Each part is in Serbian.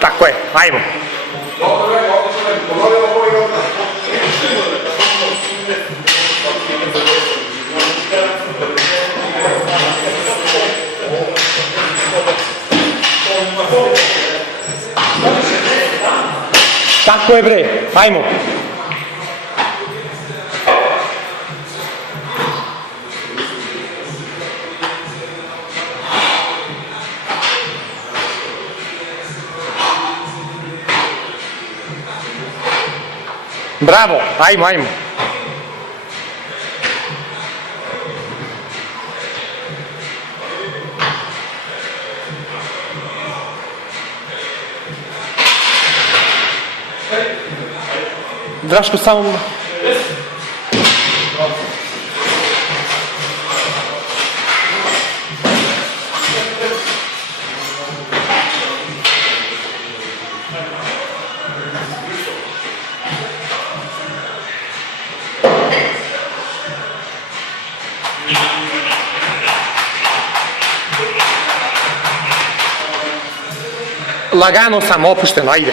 Tako je, ajmo. Tako je bre, ajmo. Bravo, ajmo, ajmo. Draško, samo... Lagano samo, opušteno, ajde.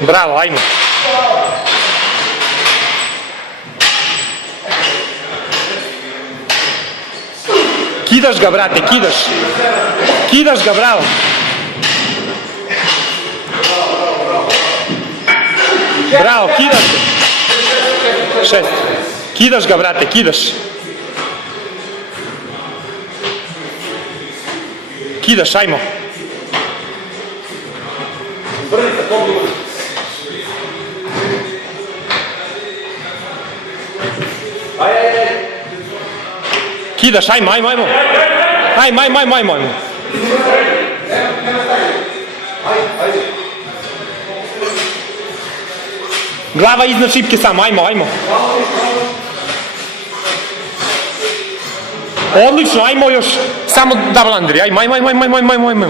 Bravo, ajmo. Kidaš ga, brate, kidaš. Kidaš ga, bravo. Bravo, kidaš ga. 6. Kidaš ga, brate, kidaš. Kidaš, ajmo. Kidaš, ajmo, ajmo, ajmo. Ajmo, ajmo, ajmo, ajmo, ajmo. Glava iznad šipke samo, ajmo, ajmo. Odlično, ajmo još. Samo double under, ajmo, ajmo, ajmo, ajmo, ajmo, ajmo, ajmo.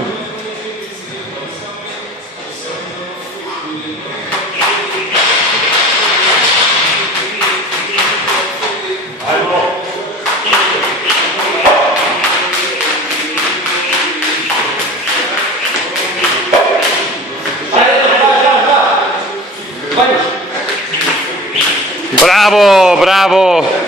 Bravo, bravo.